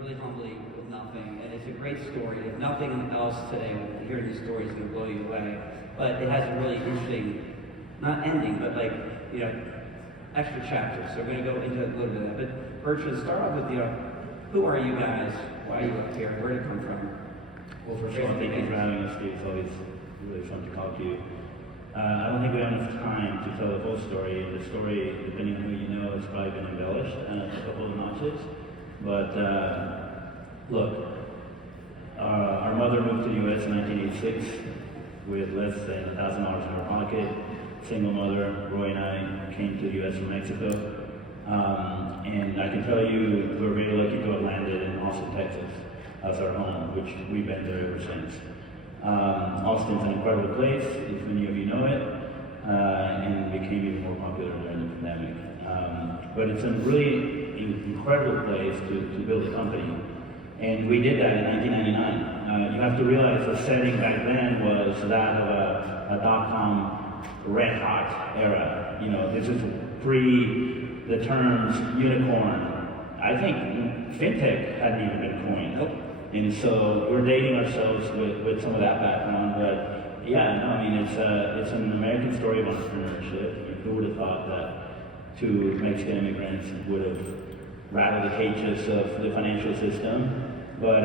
really humbly with nothing, and it's a great story. If nothing else today, hearing this story is going to blow you away. But it has a really interesting, not ending, but extra chapters. So we're going to go into a little bit of that. But Bertrand, start off with, who are you guys? Why are you up here? Where did it come from? Well, first of all, thank you for having us, Steve. It's always really fun to talk to you. I don't think we have enough time to tell the full story. The story, depending on who you know, has probably been embellished a couple of notches. But look, our mother moved to the U.S. in 1986 with less than $1,000 in her pocket. Single mother, Roy and I came to the U.S. from Mexico. And I can tell you, we're very lucky to have landed in Austin, Texas as our home, which we've been there ever since. Austin's an incredible place, if many of you know it, and became even more popular during the pandemic. But it's a really incredible place to build a company. And we did that in 1999. You have to realize the setting back then was that of a dot-com red hot era. This is pre the terms unicorn. I think Fintech hadn't even been coined. Nope. And so we're dating ourselves with some of that background, but it's an American story of entrepreneurship. Who would have thought that two Mexican immigrants would have rattled the cages of the financial system? But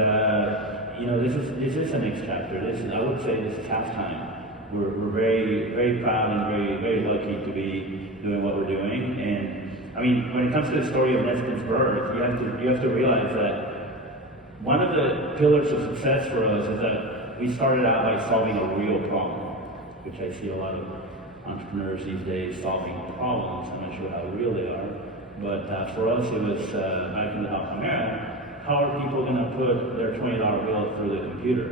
this is the next chapter. I would say this is halftime. We're very, very proud and very, very lucky to be doing what we're doing. And when it comes to the story of Netspend's birth, you have to realize that one of the pillars of success for us is that we started out by solving a real problem, which I see a lot of entrepreneurs these days solving problems. I'm not sure how real they are, but for us it was back in the dot-com era. How are people going to put their $20 bill through the computer?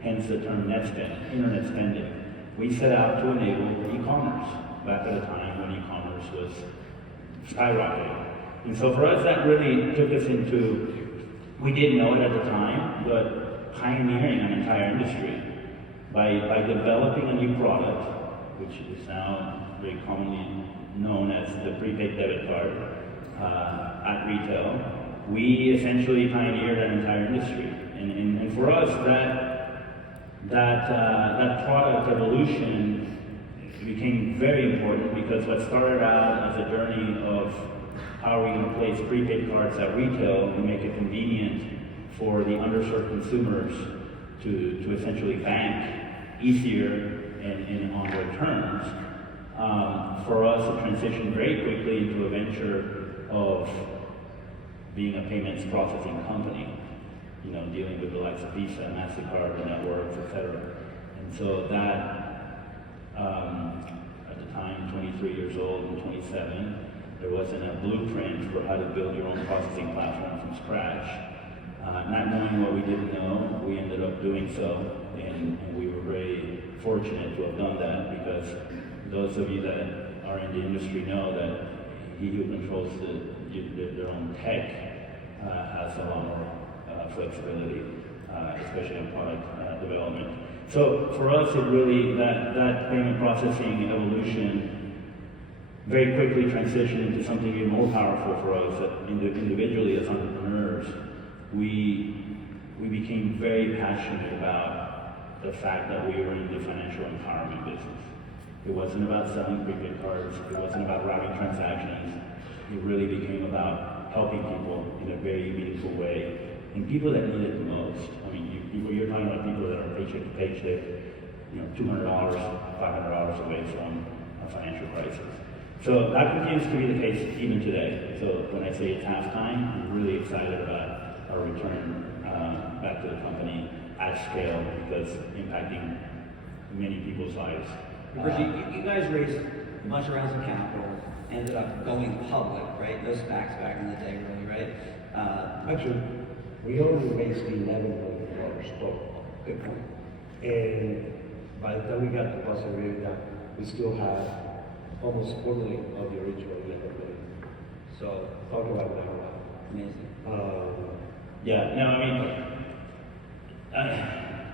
Hence the term Netspend, internet spending. We set out to enable e-commerce back at a time when e-commerce was skyrocketing. And so for us, that really took us into, we didn't know it at the time, but pioneering an entire industry by developing a new product, which is now very commonly known as the prepaid debit card at retail. We essentially pioneered an entire industry. And for us, that product evolution became very important because what started out as a journey of how are we going to place prepaid cards at retail and make it convenient for the underserved consumers to essentially bank easier and on their terms. For us, it transitioned very quickly into a venture of being a payments processing company, dealing with the likes of Visa, MasterCard, the networks, etc. And so that, at the time, 23 years old and 27, there wasn't a blueprint for how to build your own processing platform from scratch. Not knowing what we didn't know, we ended up doing so, and we were very fortunate to have done that because those of you that are in the industry know that he who controls their own tech has a lot more flexibility, especially in product development. So for us, it really, that payment processing evolution very quickly transitioned into something even more powerful for us individually as entrepreneurs. We became very passionate about the fact that we were in the financial empowerment business. It wasn't about selling prepaid cards. It wasn't about routing transactions. It really became about helping people in a very meaningful way. And people that need it the most. You're talking about people that are paycheck to paycheck, $200, $500 away from a financial crisis. So that continues to be the case even today. So when I say it's halftime, I'm really excited about our return back to the company at scale because impacting many people's lives. You guys raised a bunch of rounds of capital, ended up going public, right? Those SPACs back in the day, really, right? Actually, we only raised $11 million total. Good point. And by the time we got to Costa Rica, we still had almost $4 million of the original $11 million. So talk about that. Amazing.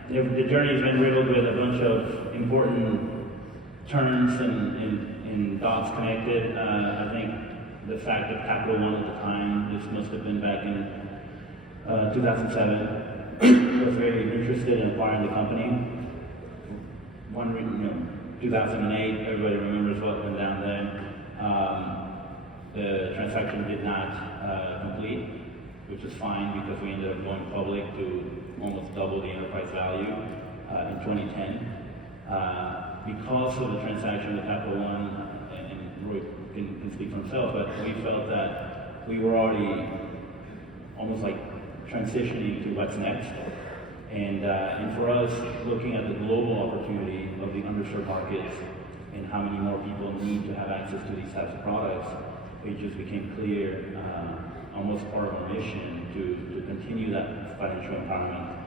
The journey has been riddled with a bunch of important turns and dots connected. I think the fact that Capital One at the time, this must have been back in 2007, was very interested in acquiring the company. 2008, everybody remembers what went down then. The transaction did not complete, which is fine because we ended up going public to almost double the enterprise value in 2010. Because of the transaction with Capital One, and Roy can speak for himself, but we felt that we were already almost like transitioning to what's next. And for us, looking at the global opportunity of the underserved markets and how many more people need to have access to these types of products, it just became clear, almost part of our mission to continue that financial empowerment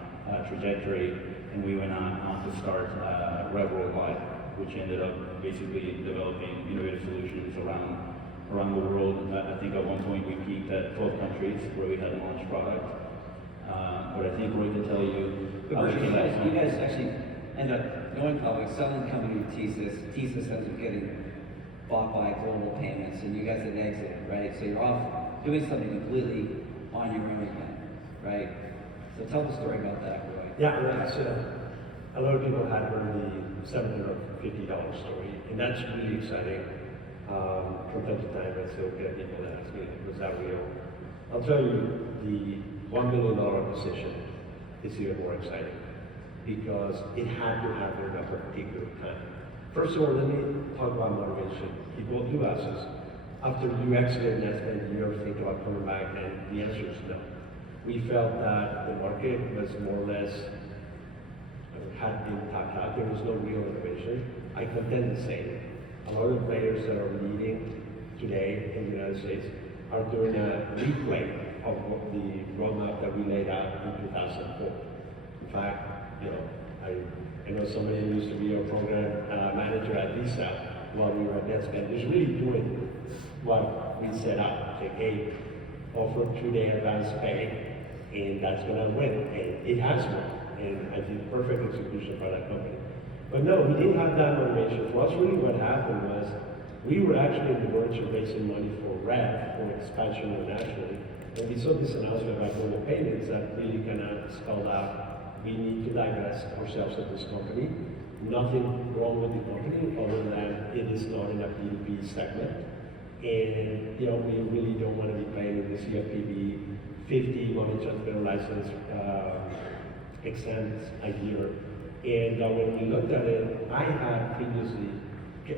trajectory. And we went on to start Rev Worldwide, which ended up basically developing innovative solutions around the world. I think at one point we peaked at 12 countries where we had launched products. But I think Roy can tell you. You guys actually end up going public, selling the company to TSYS. TSYS ends up getting bought by Global Payments, and you guys had exited, right? So you're off doing something completely on your own again, right? So tell the story about that, Roy. Yeah, that's, a lot of people had heard the $750 story, and that's really exciting. From time to time, I still get people that ask me, was that real? I'll tell you, the $1 billion acquisition is even more exciting because it had to happen at a particular time. First of all, let me talk about motivation. People do ask us, after you exited Netspend, do you ever think about coming back? And the answer is no. We felt that the market was more or less, had been tapped out. There was no real innovation. I contend the same. A lot of players that are leading today in the United States are doing a replay of the roadmap that we laid out in 2004. In fact, I know somebody who used to be our program manager at Visa while we were at Netspend is really doing what we set out. Like, hey, offer 2-day advance pay, and that's going to win. And it has won. And I think perfect execution by that company. But no, we didn't have that motivation. For us, really what happened was we were actually on the verge of raising money for Rev, for expansion internationally. And we saw this announcement by Global Payments that really kind of spelled out, we need to divest ourselves of this company. Nothing wrong with the company other than it is not in a B2B segment. And we really don't want to be playing in the CFPB 50 money transfer license exams a year. And when we looked at it, I had previously,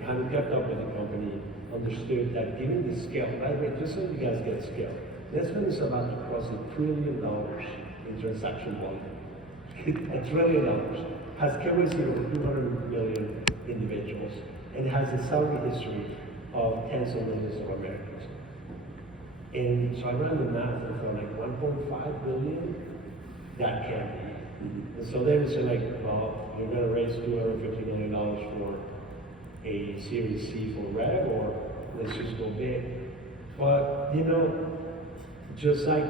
having kept up with the company, understood that given the scale, by the way, just so you guys get scale, Netspend is about to cross $1 trillion in transaction volume. $1 trillion. Has KYC over 200 million individuals, and has a salary history of tens of millions of Americans. And so I ran the math and felt like 1.5 billion, that can't be. And so they would say like, well, you're going to raise $250 million for a Series C for Rev, or let's just go big. But just like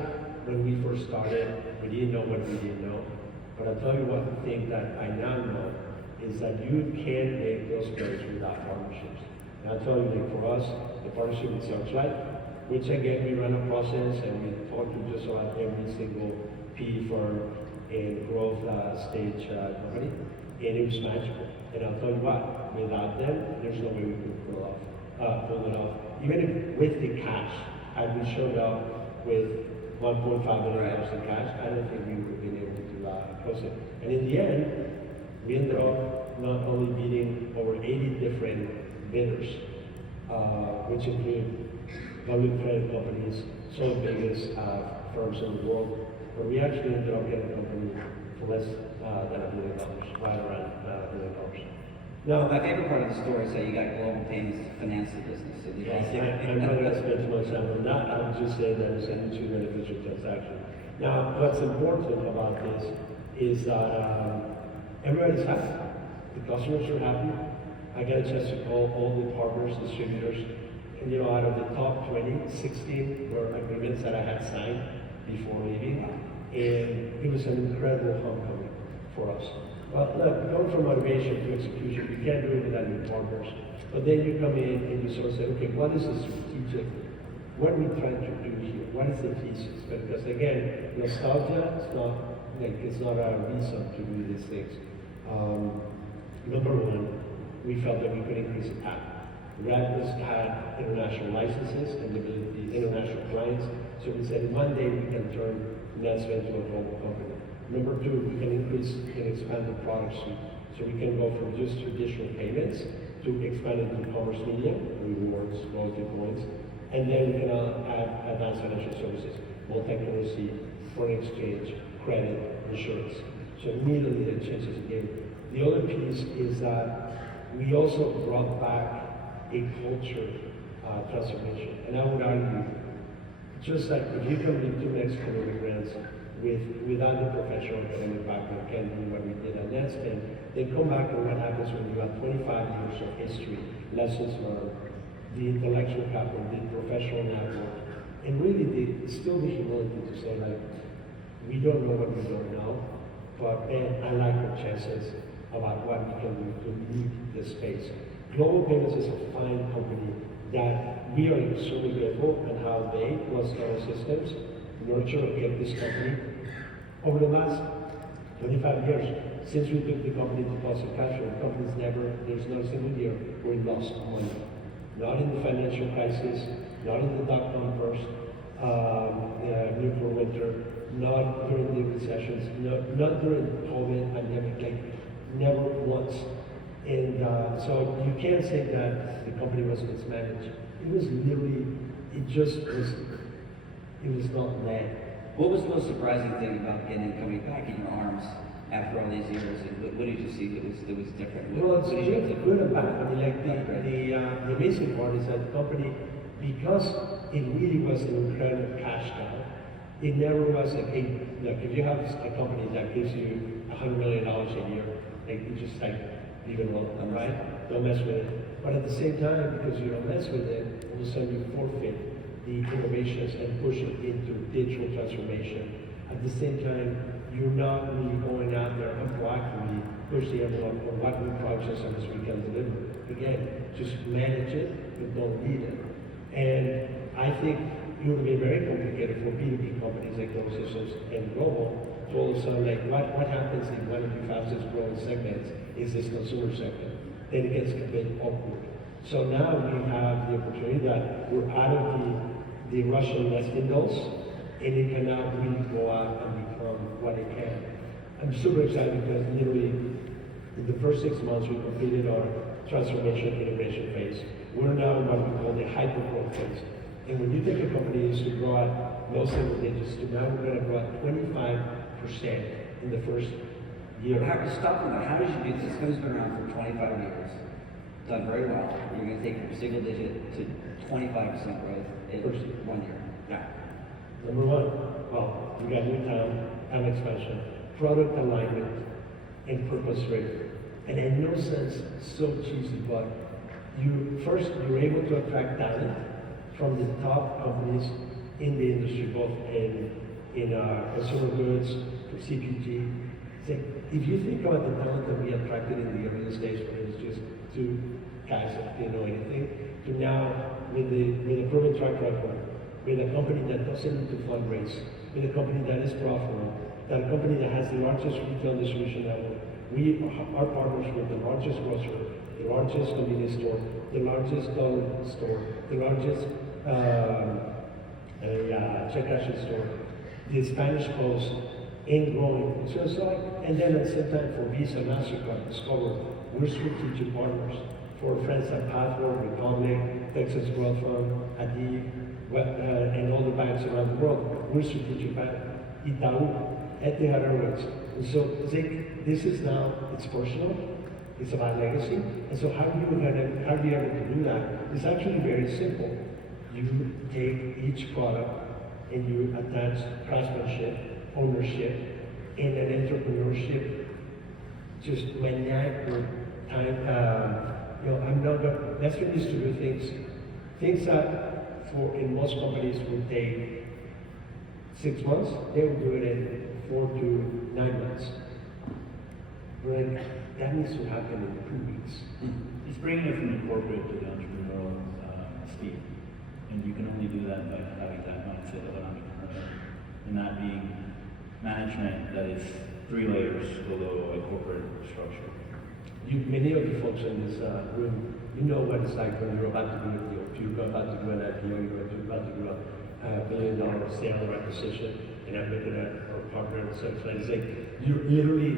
when we first started, we didn't know what we didn't know. But I'll tell you one thing that I now know is that you can't make those trades without partnerships. And I'll tell you, like for us, the partnership with Searchlight, which again, we run a process and we talk to just about every single PE firm and growth stage company, and it was magical. And I'll tell you what, without them, there's no way we could pull it off. Even if with the cash, had we showed up with $1.5 million in cash, I don't think we would have been able to close it. And in the end, we ended up not only beating over 80 different bidders, which include public credit companies, some of the biggest firms in the world, but we actually ended up getting a company for less than $1 billion, right around $1 billion. No, my favorite part of the story is that you got Global Payments to finance the business. So you guys, I'm not going to spend too much time on that. I would just say that it's a mutually beneficial transaction. Now, what's important about this is that everybody's happy. The customers are happy. I got a chance to call all the partners, distributors, and out of the top 20, 16 were agreements that I had signed before leaving, and it was an incredible homecoming for us. Well, look, going from motivation to execution, you can't do it without your partners. But then you come in and you sort of say, okay, what is the strategic what are we trying to do here? What is the thesis? Because again, nostalgia is not it's not a reason to do these things. Number one, we felt that we could increase the path. Radness had international licenses and the ability, international clients. So we said one day we can turn Netspend to a global company. Number two, we can expand the product suite. So we can go from just traditional payments to expand into commerce media, rewards, loyalty points, and then we can add advanced financial services, multi-currency, foreign exchange, credit, insurance. So immediately that changes the game. The other piece is that we also brought back a culture transformation. And I would argue, just like if you come into Mexican immigrants without the professional academic background, can do what we did at Netspend, they come back and what happens when you have 25 years of history, lessons learned, the intellectual capital, the professional network, and really still the humility to say like, we don't know what we don't know, but I like our chances about what we can do to lead the space. Global Payments is a fine company that we are extremely grateful and how they, plus our systems, nurture and get this company. Over the last 25 years, since we took the company to positive cash flow, the company's there's not a single year where we lost money. Not in the financial crisis, not in the dot-com burst, nuclear winter, not during the recessions, not during the COVID pandemic, like never once. And so you can't say that the company was mismanaged. It was literally, it was not led. What was the most surprising thing about coming back in your arms after all these years? And what did you see that was different? Well, it's what did you good and bad. I mean, like the amazing part is that the company, because it really was an incredible cash cow, it never was like if you have a company that gives you $100 million a year, like you just like leave it alone, right? Don't mess with it. But at the same time, because you don't mess with it, all of a sudden you forfeit the innovations and push it into digital transformation. At the same time, you're not really going out there and proactively push the envelope on what new products and services we can deliver. Again, just manage it, but don't lead it. And I think it would be very complicated for B2B companies like Global Systems and Global to all of a sudden, like, what happens if one of the fastest growing segments is this consumer segment? Then it gets a bit awkward. So now we have the opportunity that we're out of the Russian nesting dolls, and it can now really go out and become what it can. I'm super excited because literally in the first 6 months we completed our transformation integration phase. We're now in what we call the hyper-growth phase. And when you take a company that used to grow at low single digits to now we're going to grow at 25% in the first year. Stop on that. How did you do this? This has been around for 25 years. Done very well. You're going to take from single digit to 25% growth in 1 year. Yeah. Number one, well, we got new time expansion, product alignment, and purpose driven. And in no sense, so cheesy, but you're able to attract talent from the top companies in the industry, both in consumer goods, CPG. If you think about the talent that we attracted in the early stage when it was just two guys that didn't know anything, to now with a proven track record, with a company that doesn't need to fundraise, with a company that is profitable, that a company that has the largest retail distribution network. We are partners with the largest grocer, the largest convenience store, the largest dollar store, the largest check cashing store, the Spanish Post, and growing. So it's like, and then at the same time for Visa, MasterCard, Discover, we're strategic partners for friends at Pathward, Republic, Texas Growth Fund, Adi, and all the banks around the world. We're strategic bank, Itaú, Etihad Airways. And so this is now, it's personal, it's about legacy. And so how do you able to do that? It's actually very simple. You take each product and you attach craftsmanship, ownership, and an entrepreneurship, just maniacal time. I'm not gonna, that's when used to do things that in most companies would take 6 months, they would do it in 4 to 9 months. Right? That needs to happen in 2 weeks. He's bringing it from the corporate to the entrepreneurial speed. And you can only do that by having that mindset of an entrepreneur, and that being management that is 3 layers below a corporate structure. Many of the folks in this room, you know what it's like when you're about to do a deal. If you're about to do an IPO, you're about to do a $1 billion sale or acquisition, and I'm looking at our partner and such like, it's like you literally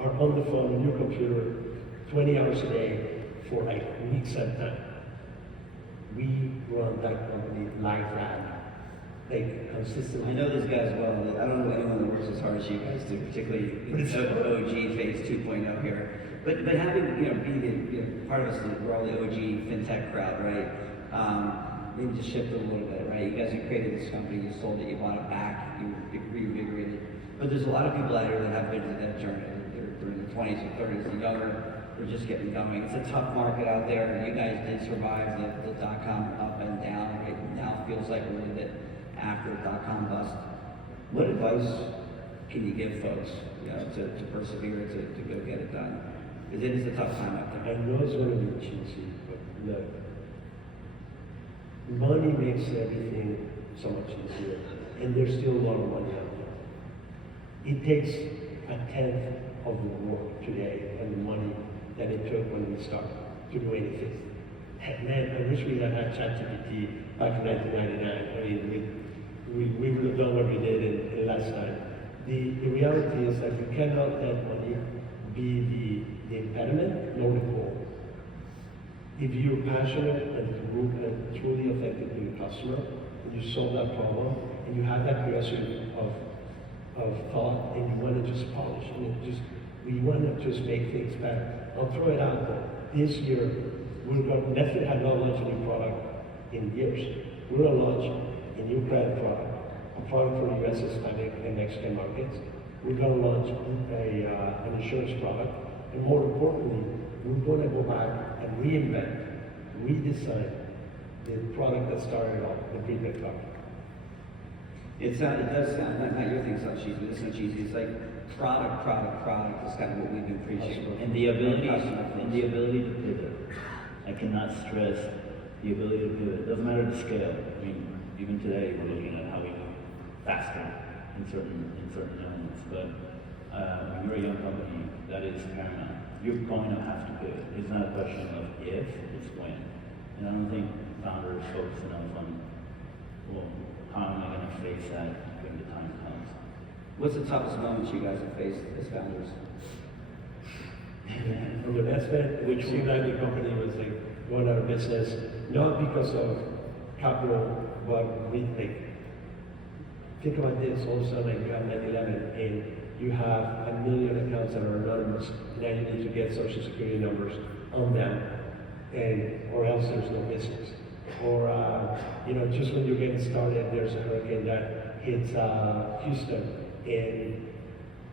are on the phone on your computer 20 hours a day for like weeks at a time. We run that company like that, like consistently. I know these guys well. I don't know anyone that works as hard as you guys do, particularly OG phase 2.0 here. But having, being part of us, we're all the OG fintech crowd, right? Maybe just shift it a little bit, right? You guys have created this company, you sold it, you bought it back, you reinvigorated. But there's a lot of people out here that have been to that journey. They're in their 20s or 30s, and younger. We're just getting going. It's a tough market out there. You guys did survive the dot-com up and down. Right now it feels like we're a little bit after the dot-com bust. What advice can you give folks, to persevere, to go get it done? Because it is a tough time out I there. know it's going to be cheesy, but look, money makes everything so much easier, and there's still a lot of money out there. It takes a tenth of the work today and the money that it took when we started to do anything. Man, I wish we had had ChatGPT back in 1999. I mean, we would have done what we did in last time. The reality is that you cannot let money be the impediment, nor the goal. If you're passionate and truly authentic to the customer, and you solve that problem, and you have that curiosity of thought, and you want to just polish, we want to just make things better. I'll throw it out there. This year, Netflix had not launched a new product in years. We're going to launch a new credit product, a product for the US, Hispanic, and Mexican markets. We're going to launch an insurance product, and more importantly, we're going to go back and reinvent, redesign the product that started off, the prepaid card. It does sound, not your thing sounds cheesy, this is cheesy. It's like product is kind of what we've been preaching. And the ability to pivot. I cannot stress the ability to pivot. It doesn't matter the scale. I mean, even today we're looking at how we go faster in certain elements. But when you're a young company, that is paramount. You're going to have to pivot. It's not a question of if, it's when. And I don't think founders focus enough on, well, how am I going to face that when the time comes? What's the toughest moments you guys have faced as founders? From the Netspend, which seemed like the company was like going out of business, not because of capital, but we think about this, all of a sudden like you have 9/11 and you have 1 million accounts that are anonymous, and now you need to get social security numbers on them, or else there's no business. Or, just when you're getting started, there's a hurricane that hits Houston, and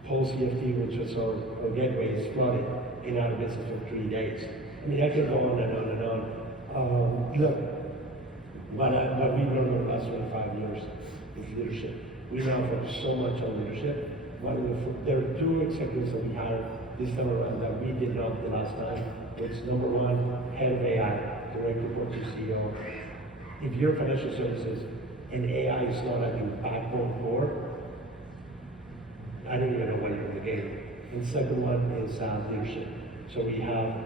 Pulse EFT, which is our gateway, is flooded and out of business for 3 days. I mean, I could go on and on and on. Look, what we've learned over the last 25 years is leadership. We now focus so much on leadership. There are 2 executives that we hired this time around that we did not the last time. It's number 1, head of AI, direct report to CEO. If you're financial services and AI is not at the backbone core, I don't even know why you're in the game. And second one is leadership. So we have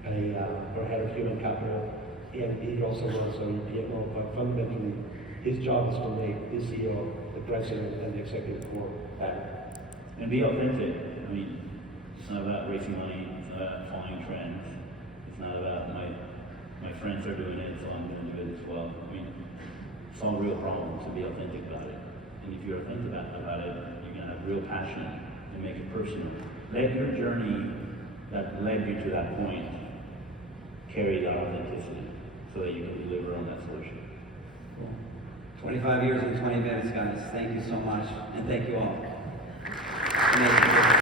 our head of human capital, and he also runs our EPMO, but fundamentally, his job is to make the CEO, the president, and the executive board better. And be authentic. I mean, it's not about raising money, it's not about following trends, it's not about my friends are doing it, so I'm going to do it as well. I mean, it's all real problems to be authentic about it. And if you're authentic about it, you're going to have real passion and make it personal. Let your journey that led you to that point carry that authenticity so that you can deliver on that solution. 25 years and 20 minutes, guys. Thank you so much, and thank you all. Amazing.